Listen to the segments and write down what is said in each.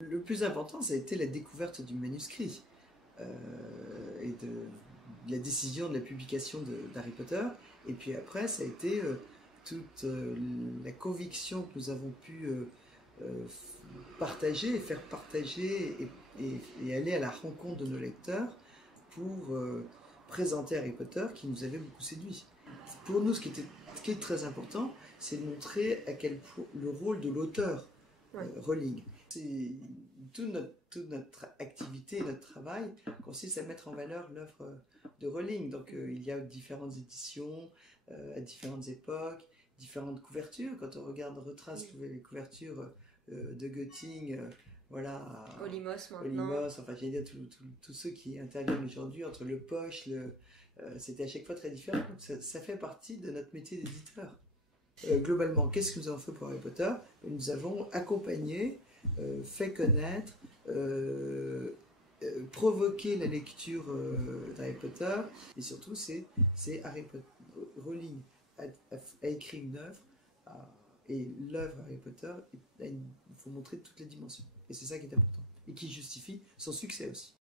Le plus important, ça a été la découverte du manuscrit et de la décision de la publication d'Harry Potter. Et puis après, ça a été toute la conviction que nous avons pu partager et faire partager et aller à la rencontre de nos lecteurs pour présenter Harry Potter qui nous avait beaucoup séduit. Pour nous, ce qui est très important, c'est de montrer à quel point le rôle de l'auteur, Rowling. Toute notre activité, notre travail consiste à mettre en valeur l'œuvre de Rowling. Donc il y a différentes éditions à différentes époques, différentes couvertures. Quand on retrace les couvertures de Göttingen, voilà, Olimos maintenant. Olimos, enfin j'allais dire tous ceux qui interviennent aujourd'hui entre le poche, c'était à chaque fois très différent. Donc ça fait partie de notre métier d'éditeur. Globalement, qu'est-ce que nous avons fait pour Harry Potter? Nous avons accompagné, fait connaître, provoqué la lecture d'Harry Potter, et surtout c'est Rowling a écrit une œuvre, et l'œuvre Harry Potter, il faut montrer toutes les dimensions, et c'est ça qui est important, et qui justifie son succès aussi.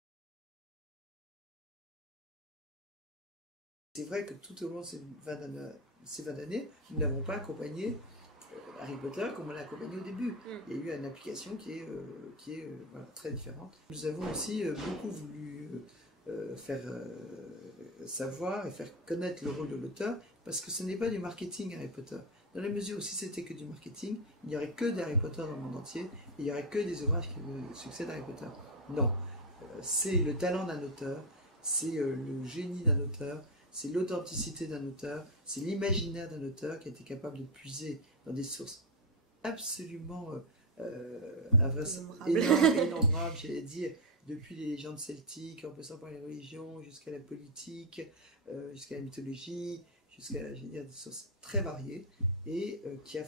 C'est vrai que tout au long de ces 20 années, nous n'avons pas accompagné Harry Potter comme on l'a accompagné au début. Il y a eu une application qui est voilà, très différente. Nous avons aussi beaucoup voulu faire savoir et faire connaître le rôle de l'auteur, parce que ce n'est pas du marketing Harry Potter. Dans la mesure où si c'était que du marketing, il n'y aurait que d'Harry Potter dans le monde entier, et il n'y aurait que des ouvrages qui le succès d'Harry Potter. Non, c'est le talent d'un auteur, c'est le génie d'un auteur, c'est l'authenticité d'un auteur, c'est l'imaginaire d'un auteur qui a été capable de puiser dans des sources absolument innombrables, j'allais dire, depuis les légendes celtiques, en passant par les religions, jusqu'à la politique, jusqu'à la mythologie, jusqu'à des sources très variées, et qui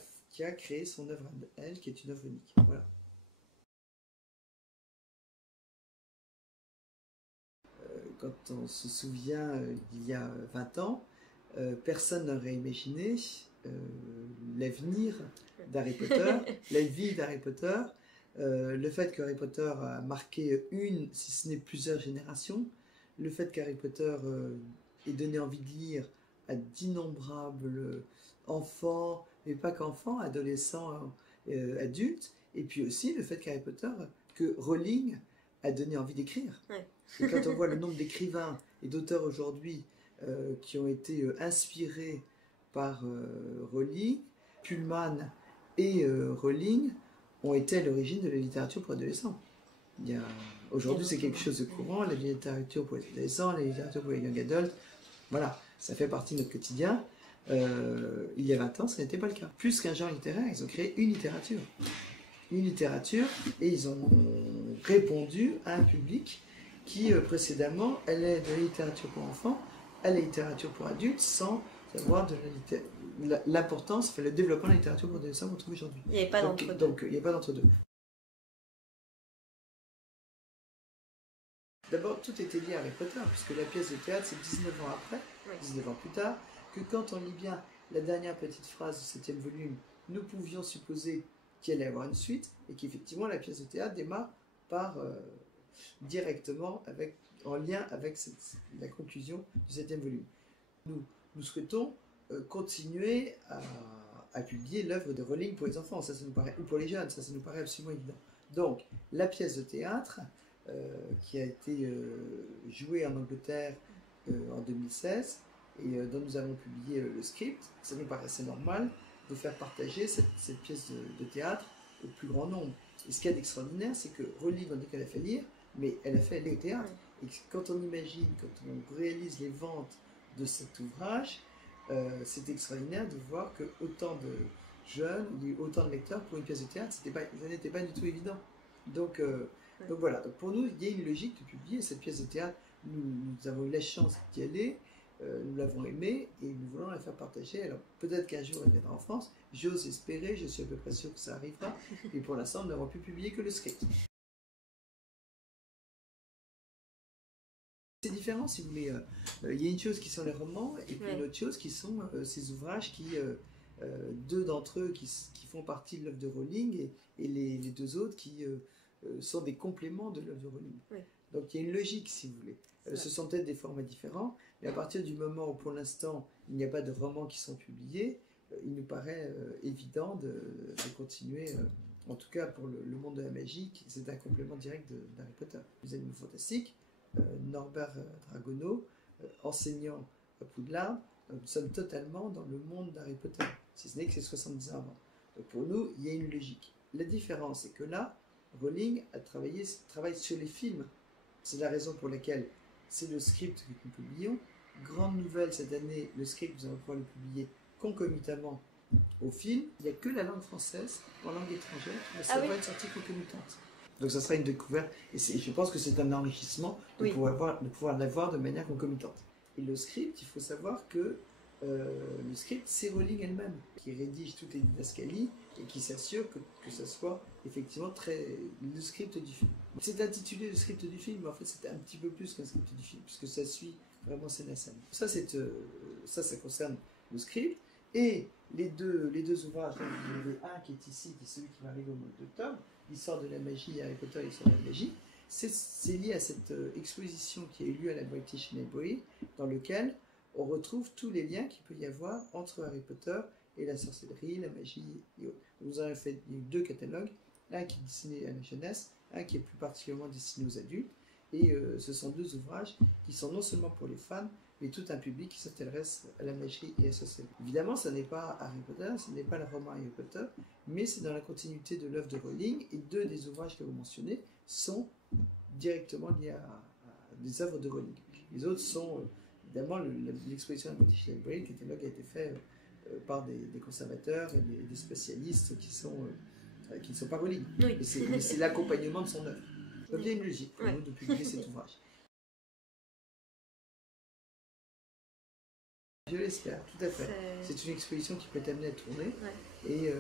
a créé son œuvre à elle, qui est une œuvre unique. Voilà. Quand on se souvient, il y a 20 ans, personne n'aurait imaginé l'avenir d'Harry Potter, la vie d'Harry Potter, le fait qu'Harry Potter a marqué une, si ce n'est plusieurs générations, le fait qu'Harry Potter ait donné envie de lire à d'innombrables enfants, mais pas qu'enfants, adolescents, adultes, et puis aussi le fait qu'Harry Potter, que Rowling a donné envie d'écrire. Ouais. Et quand on voit le nombre d'écrivains et d'auteurs aujourd'hui qui ont été inspirés par Rowling, Pullman et Rowling ont été à l'origine de la littérature pour adolescents. Aujourd'hui, c'est quelque chose de courant, la littérature pour les adolescents, la littérature pour les young adults. Voilà, ça fait partie de notre quotidien. Il y a 20 ans, ce n'était pas le cas. Plus qu'un genre littéraire, ils ont créé une littérature. Une littérature, et ils ont répondu à un public qui précédemment allait de la littérature pour enfants à la littérature pour adultes sans savoir de l'importance, le développement de la littérature pour adolescents qu'on trouve aujourd'hui. Il n'y avait pas d'entre-deux. Donc il n'y a pas d'entre-deux. D'abord, tout était lié à Harry Potter, puisque la pièce de théâtre, c'est 19 ans après, 19 ans plus tard, que quand on lit bien la dernière petite phrase du 7e volume, nous pouvions supposer qu'il allait y avoir une suite, et qu'effectivement la pièce de théâtre démarre par directement en lien avec la conclusion du 7e volume. Nous souhaitons continuer à publier l'œuvre de Rowling pour les enfants, ça nous paraît, ou pour les jeunes, ça nous paraît absolument évident. Donc, la pièce de théâtre qui a été jouée en Angleterre en 2016 et dont nous avons publié le script, ça nous paraissait normal de faire partager cette pièce de théâtre au plus grand nombre. Et ce qu'il y a d'extraordinaire, c'est que Rowling, on dit qu'elle a fait lire, mais elle a fait aller au théâtre. Et quand on imagine, quand on réalise les ventes de cet ouvrage, c'est extraordinaire de voir que autant de jeunes, autant de lecteurs pour une pièce de théâtre, ça n'était pas du tout évident. Donc voilà, donc pour nous, il y a une logique de publier cette pièce de théâtre. Nous avons eu la chance d'y aller, nous l'avons aimée et nous voulons la faire partager. Alors peut-être qu'un jour elle viendra en France, j'ose espérer, je suis à peu près sûr que ça arrivera, et pour l'instant nous n'avons pu publier que le script. C'est différent, si vous voulez. Il y a une chose qui sont les romans, et puis une autre chose qui sont ces ouvrages qui, deux d'entre eux qui font partie de l'œuvre de Rowling, et les deux autres qui sont des compléments de l'œuvre de Rowling. Oui. Donc il y a une logique, si vous voulez. Ce sont peut-être des formats différents, mais à partir du moment où pour l'instant il n'y a pas de romans qui sont publiés, il nous paraît évident de continuer, en tout cas pour le monde de la magie, c'est un complément direct d'Harry Potter. Les Animaux Fantastiques, Norbert Dragono, enseignant à Poudlard, nous sommes totalement dans le monde d'Harry Potter, si ce n'est que c'est 70 ans avant. Donc pour nous, il y a une logique. La différence, c'est que là, Rowling travaille sur les films. C'est la raison pour laquelle c'est le script que nous publions. Grande nouvelle cette année, le script, nous allons pouvoir le publier concomitamment au film. Il n'y a que la langue française en langue étrangère, mais ça va être sorti concomitante. Donc ça sera une découverte, et je pense que c'est un enrichissement de pouvoir l'avoir de manière concomitante. Et le script, il faut savoir que le script, c'est Rowling elle-même qui rédige toutes les didascalies et qui s'assure que ça soit effectivement le script du film. C'est intitulé le script du film, mais en fait c'est un petit peu plus qu'un script du film, puisque ça suit vraiment scène à scène. Ça concerne le script. Et les deux ouvrages, donc, il y en avait un qui est ici, qui est celui qui va arriver au mois d'octobre, l'histoire de la magie, Harry Potter, l'histoire de la magie. C'est lié à cette exposition qui a eu lieu à la British Library, dans lequel on retrouve tous les liens qu'il peut y avoir entre Harry Potter et la sorcellerie, la magie et autres. Nous avons fait 2 catalogues, un qui est destiné à la jeunesse, un qui est plus particulièrement destiné aux adultes, et ce sont 2 ouvrages qui sont non seulement pour les fans, mais tout un public qui s'intéresse à la magie et à la sorcellerie. Évidemment, ce n'est pas Harry Potter, ce n'est pas le roman Harry Potter, mais c'est dans la continuité de l'œuvre de Rowling, et 2 des ouvrages que vous mentionnez sont directement liés à des œuvres de Rowling. Les autres sont évidemment l'exposition de la British Library, qui a été fait par des conservateurs et des spécialistes qui ne sont pas Rowling. Oui. Mais c'est l'accompagnement de son œuvre. Donc il y a une logique pour nous de publier cet ouvrage. Je l'espère, tout à fait. C'est une exposition qui peut t'amener à tourner. Et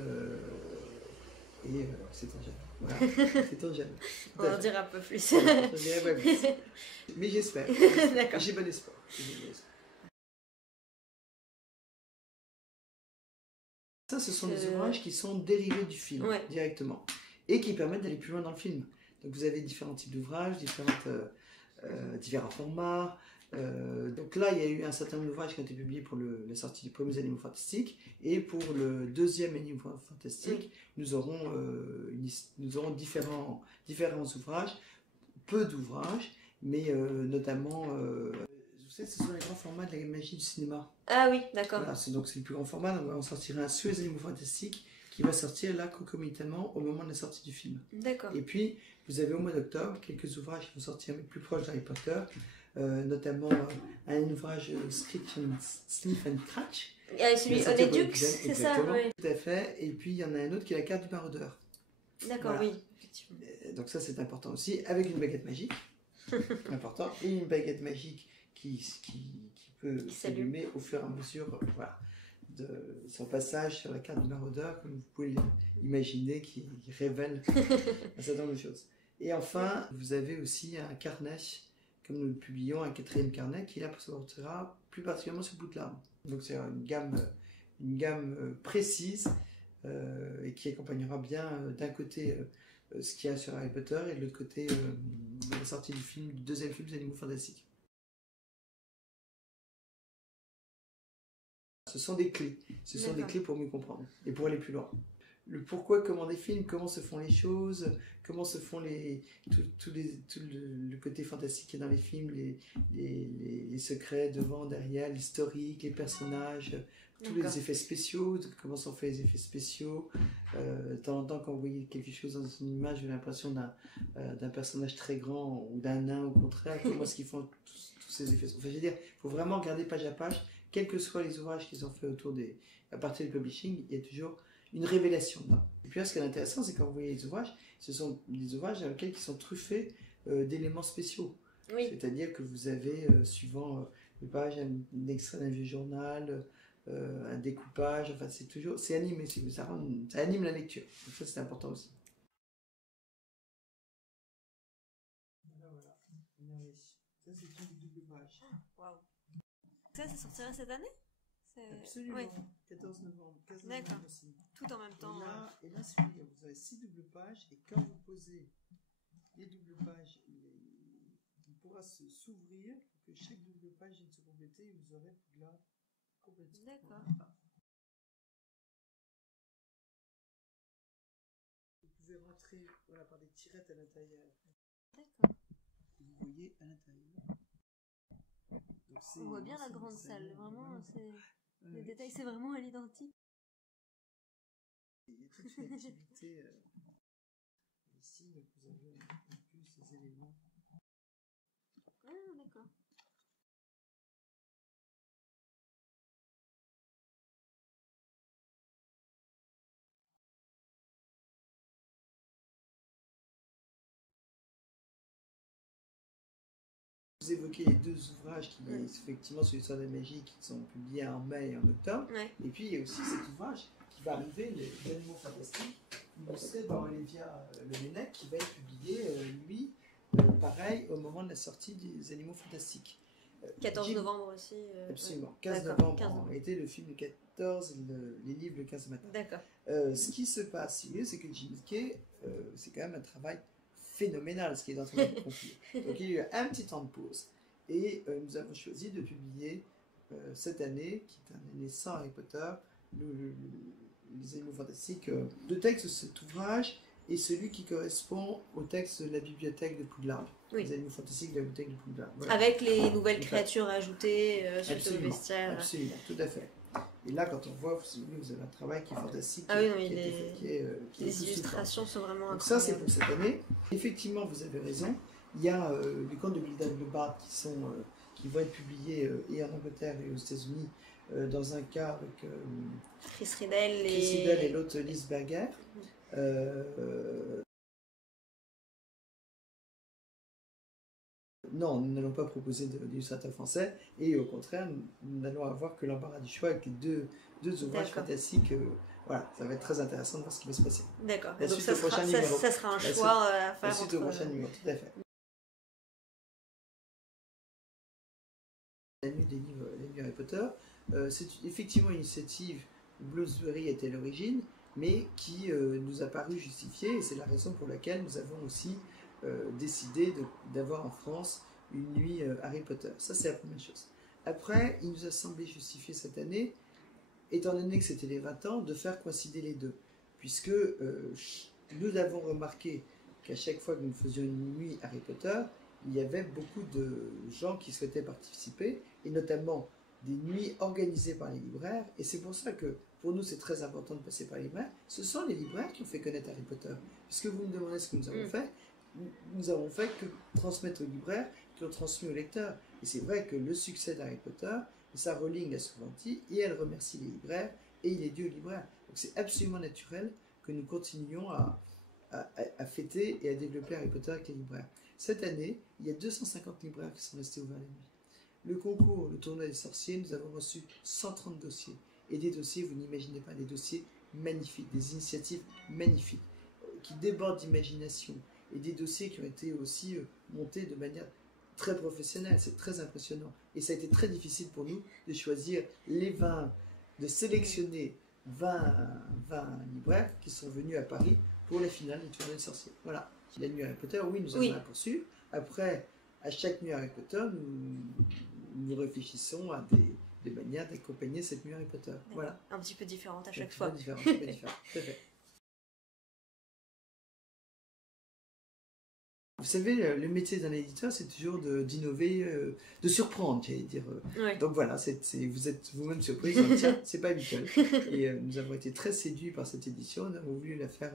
c'est un jamais. Voilà, c'est un jamais. On en dira un peu plus. On dirait pas plus. Mais j'espère. D'accord. J'ai bon espoir. Ça, ce sont des ouvrages qui sont dérivés du film, directement. Et qui permettent d'aller plus loin dans le film. Donc vous avez différents types d'ouvrages, différents formats. Donc là, il y a eu un certain nombre d'ouvrages qui ont été publiés pour la sortie des premiers Animaux Fantastiques, et pour le deuxième Animaux Fantastiques, nous aurons différents ouvrages, peu d'ouvrages, mais notamment, vous savez, ce sont les grands formats de la magie du cinéma. Ah oui, d'accord. Voilà, donc c'est le plus grand format, donc on sortira un sur les Animaux Fantastiques qui va sortir là concomitamment au moment de la sortie du film. D'accord. Et puis, vous avez au mois d'octobre quelques ouvrages qui vont sortir plus proches d'Harry Potter, notamment un ouvrage Sniff and Cratch. Celui Honeyducks, c'est ça? Oui. Tout à fait. Et puis, il y en a un autre qui est la carte du maraudeur. D'accord, voilà. Oui, effectivement. Donc ça, c'est important aussi, avec une baguette magique. Important. Et une baguette magique qui peut s'allumer au fur et à mesure de son passage sur la carte du maraudeur, comme vous pouvez l'imaginer, qui révèle un certain nombre de choses. Et enfin, vous avez aussi un carnet, comme nous le publions, un 4e carnet, qui là sortira plus particulièrement sur Poudlard. Donc c'est une gamme précise et qui accompagnera bien d'un côté ce qu'il y a sur Harry Potter et de l'autre côté la sortie du deuxième film des Animaux Fantastiques. Ce sont des clés. Ce sont des clés pour mieux comprendre et pour aller plus loin. Le pourquoi, comment des films, comment se font les choses, comment se font tout le côté fantastique qu'il y a dans les films, les secrets devant, derrière, l'historique, les personnages, tous les effets spéciaux, comment sont faits les effets spéciaux. De temps en temps, quand vous voyez quelque chose dans une image, vous avez l'impression d'un personnage très grand ou d'un nain, au contraire. Comment est-ce qu'ils font tous ces effets? Enfin, je veux dire, il faut vraiment regarder page à page, quels que soient les ouvrages qu'ils ont fait à partir du publishing, il y a toujours une révélation. Et puis là, ce qui est intéressant, c'est quand vous voyez les ouvrages, ce sont des ouvrages dans lesquels ils sont truffés d'éléments spéciaux. Oui. C'est-à-dire que vous avez, suivant les pages, un extrait d'un vieux journal, un découpage, enfin c'est animé, ça anime la lecture. Donc ça, c'est important aussi. Voilà. Ça, c'est une double page. Waouh. Ça sortira cette année? Absolument, oui. 14 novembre. D'accord. Tout en même temps. Et là, celui-là, vous avez 6 doubles pages, et quand vous posez les doubles pages, il pourra s'ouvrir pour que chaque double page vienne se compléter et vous aurez Poudlard complété. D'accord. Vous pouvez rentrer par des tirettes à l'intérieur. D'accord. Vous voyez à l'intérieur. On voit bien la grande salle, vraiment, les détails, c'est vraiment à l'identique. Il y a toute une activité ici, donc vous avez inclus ces éléments. Ah, d'accord. Vous évoquez les deux ouvrages qui, effectivement, sur l'histoire de la magie, qui sont publiés en mai et en octobre. Ouais. Et puis, il y a aussi cet ouvrage qui va arriver, Les Animaux Fantastiques, illustré par Olivia Lemenec, qui va être publié, lui, pareil, au moment de la sortie des Animaux Fantastiques. 14 novembre aussi. Absolument. 15 novembre en réalité, le film le 14, les livres le 15 matin. D'accord. Ce qui se passe, c'est que Jim Kay, c'est quand même un travail phénoménal ce qui est en train de conclure. Donc il y a eu un petit temps de pause et nous avons choisi de publier cette année, qui est une année sans Harry Potter, les Animaux Fantastiques. Le texte de cet ouvrage est celui qui correspond au texte de la bibliothèque de Poudlard. Oui. Les Animaux Fantastiques de la bibliothèque de Poudlard. Voilà. Avec les nouvelles créatures ajoutées sur le vestiaire. Absolument, tout à fait. Et là, quand on voit, vous avez un travail qui est fantastique. Ah oui, les illustrations sont vraiment incroyables. Donc ça, c'est pour cette année. Effectivement, vous avez raison. Il y a les contes de Gildan Lebard qui vont être publiés et en Angleterre et aux États-Unis dans un cas avec Chris Riddell et l'autre Lise Berger. Non, nous n'allons pas proposer d'illustrateur français et au contraire, nous n'allons avoir que l'embarras du choix avec les deux ouvrages fantastiques. Voilà, ça va être très intéressant de voir ce qui va se passer. D'accord, donc ça sera un choix à faire. Ensuite au prochain numéro, tout à fait. La nuit des livres, les nuits Harry Potter, c'est effectivement une initiative où Bloomsbury était l'origine, mais qui nous a paru justifiée, et c'est la raison pour laquelle nous avons aussi décidé d'avoir en France une nuit Harry Potter. Ça, c'est la première chose. Après, il nous a semblé justifié cette année, étant donné que c'était les 20 ans, de faire coïncider les deux. Puisque nous avons remarqué qu'à chaque fois que nous faisions une nuit Harry Potter, il y avait beaucoup de gens qui souhaitaient participer, et notamment des nuits organisées par les libraires. Et c'est pour ça que, pour nous, c'est très important de passer par les libraires. Ce sont les libraires qui ont fait connaître Harry Potter. Puisque vous me demandez ce que nous avons fait, nous avons fait que transmettre aux libraires, qui ont transmis aux lecteurs. Et c'est vrai que le succès d'Harry Potter, sa Rowling l'a souvent dit, et elle remercie les libraires, et il est dû aux libraires. Donc c'est absolument naturel que nous continuions à fêter et à développer Harry Potter avec les libraires. Cette année, il y a 250 libraires qui sont restés ouverts la nuit. Le concours, le tournoi des sorciers, nous avons reçu 130 dossiers. Et des dossiers, vous n'imaginez pas, des dossiers magnifiques, des initiatives magnifiques, qui débordent d'imagination. Et des dossiers qui ont été aussi montés de manière très professionnelle. C'est très impressionnant. Et ça a été très difficile pour nous de choisir les 20, de sélectionner 20 libraires qui sont venus à Paris pour la finale du tournoi des sorciers. Voilà. La nuit Harry Potter, oui, nous allons la poursuivre. Après, à chaque nuit Harry Potter, nous réfléchissons à des manières d'accompagner cette nuit Harry Potter. Voilà. Un petit peu différente à chaque fois. Un petit peu différent, tout à fait. Vous savez, le métier d'un éditeur, c'est toujours d'innover, de surprendre, j'allais dire. Ouais. Donc voilà, vous êtes vous-même surpris, tiens, c'est pas habituel. Et nous avons été très séduits par cette édition, nous avons voulu la faire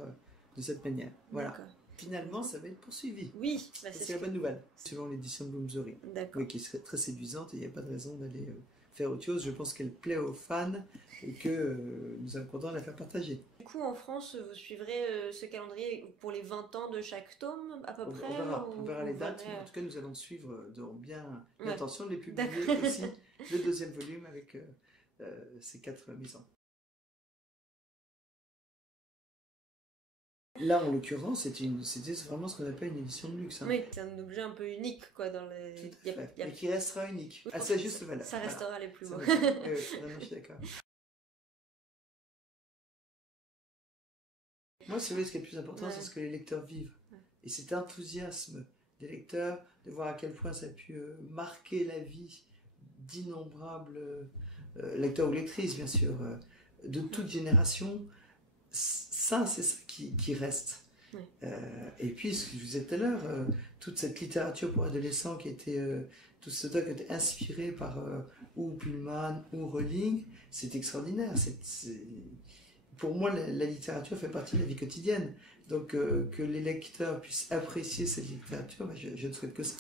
de cette manière. Voilà. Finalement, ça va être poursuivi. Oui, c'est la bonne nouvelle. Selon l'édition de Bloomsbury, oui, qui serait très séduisante et il n'y a pas de raison d'aller faire autre chose. Je pense qu'elle plaît aux fans et que nous sommes contents de la faire partager. Du coup, en France, vous suivrez ce calendrier pour les 20 ans de chaque tome, à peu près on verra les dates. En tout cas, nous allons suivre bien l'intention de les publier aussi, le deuxième volume avec ces 4 mises en. Là, en l'occurrence, c'était vraiment ce qu'on appelle une édition de luxe. Hein. Oui, c'est un objet un peu unique, quoi, dans les... Et qui restera unique, à sa juste valeur. Ça restera les plus beaux. Oui, je suis d'accord. Moi, c'est vrai, ce qui est le plus important, c'est ce que les lecteurs vivent. Et cet enthousiasme des lecteurs, de voir à quel point ça a pu marquer la vie d'innombrables lecteurs ou lectrices, bien sûr, de toute génération, ça, c'est ça qui reste. Oui. Et puis, ce que je vous disais tout à l'heure, toute cette littérature pour adolescents qui était, tout ce doc était inspiré par ou Pullman ou Rowling, c'est extraordinaire. Pour moi, la littérature fait partie de la vie quotidienne. Donc, que les lecteurs puissent apprécier cette littérature, je ne souhaite que ça.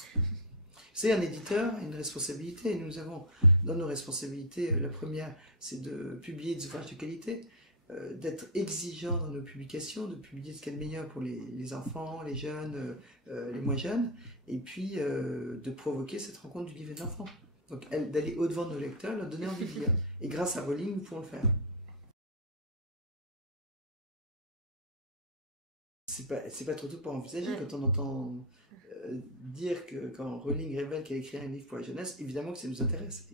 C'est un éditeur a une responsabilité, et nous avons dans nos responsabilités, la première, c'est de publier des ouvrages de qualité, d'être exigeant dans nos publications, de publier ce qu'il y a de meilleur pour les enfants, les jeunes, les moins jeunes, et puis de provoquer cette rencontre du livre et de l'enfant. Donc d'aller au-devant de nos lecteurs, leur donner envie de lire. Et grâce à Rowling, nous pouvons le faire. C'est pas trop tôt pour envisager quand on entend dire que quand Rowling révèle qu'elle a écrit un livre pour la jeunesse, évidemment que ça nous intéresse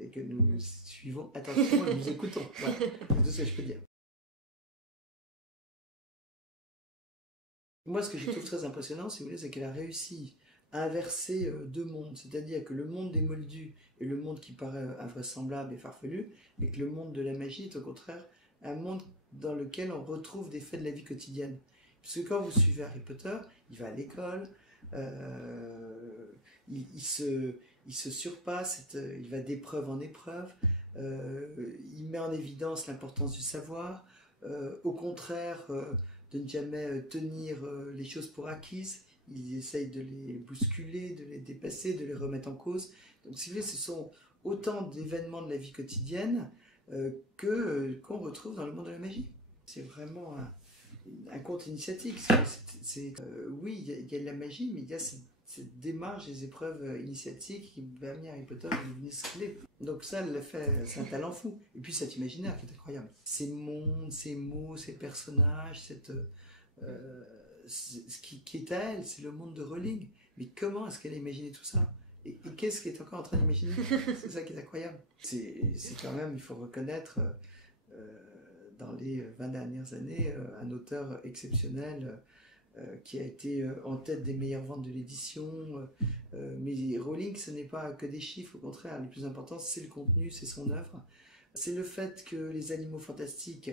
et que nous suivons attentivement et nous écoutons. Voilà, c'est tout ce que je peux dire. Moi, ce que je trouve très impressionnant, si vous voulez, c'est qu'elle a réussi à inverser deux mondes, c'est-à-dire que le monde des moldus est le monde qui paraît invraisemblable et farfelu, mais que le monde de la magie est au contraire un monde dans lequel on retrouve des faits de la vie quotidienne. Parce que quand vous suivez Harry Potter, il va à l'école, il se surpasse, il va d'épreuve en épreuve, il met en évidence l'importance du savoir, au contraire de ne jamais tenir les choses pour acquises, il essaye de les bousculer, de les dépasser, de les remettre en cause. Donc si vous voulez, ce sont autant d'événements de la vie quotidienne qu'on retrouve dans le monde de la magie. C'est vraiment un conte initiatique. Oui, il y a de la magie, mais il y a cette démarche des épreuves initiatiques qui va amener Harry Potter à devenir clé. Donc ça, elle l'a fait, c'est un talent fou. Et puis cet imaginaire qui est incroyable. Ces mondes, ces mots, ces personnages, ce qui est à elle, c'est le monde de Rowling. Mais comment est-ce qu'elle a imaginé tout ça ? Et qu'est-ce qu'elle est encore en train d'imaginer ? C'est ça qui est incroyable. C'est quand même, il faut reconnaître, dans les 20 dernières années, un auteur exceptionnel qui a été en tête des meilleures ventes de l'édition. Mais Rowling, ce n'est pas que des chiffres, au contraire, le plus important, c'est le contenu, c'est son œuvre. C'est le fait que les animaux fantastiques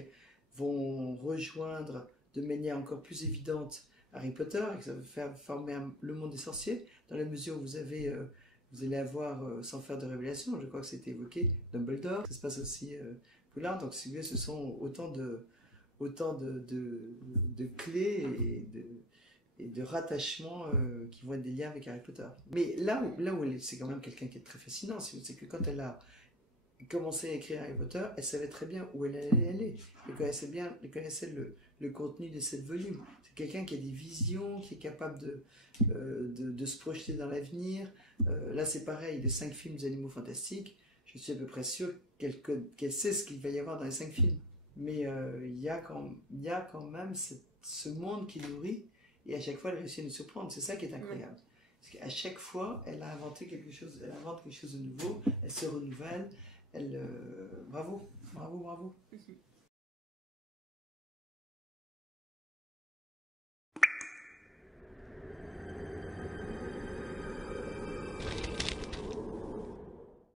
vont rejoindre de manière encore plus évidente Harry Potter, et que ça va faire former le monde des sorciers, dans la mesure où vous allez avoir, sans faire de révélation, je crois que c'était évoqué, Dumbledore, ça se passe aussi Poulard, donc si vous voulez, ce sont autant de clés et de rattachements qui vont être des liens avec Harry Potter. Mais là où c'est quand même quelqu'un qui est très fascinant, c'est que quand elle a commencé à écrire Harry Potter, elle savait très bien où elle allait aller. Elle connaissait le contenu de cette volume. C'est quelqu'un qui a des visions, qui est capable de se projeter dans l'avenir. Là, c'est pareil, les 5 films des animaux fantastiques, je suis à peu près sûr qu'elle sait ce qu'il va y avoir dans les 5 films. Mais il y a quand même ce monde qui nourrit, et à chaque fois, elle réussit à nous surprendre. C'est ça qui est incroyable. Parce qu'à chaque fois, elle a inventé quelque chose, elle invente quelque chose de nouveau, elle se renouvelle. Bravo.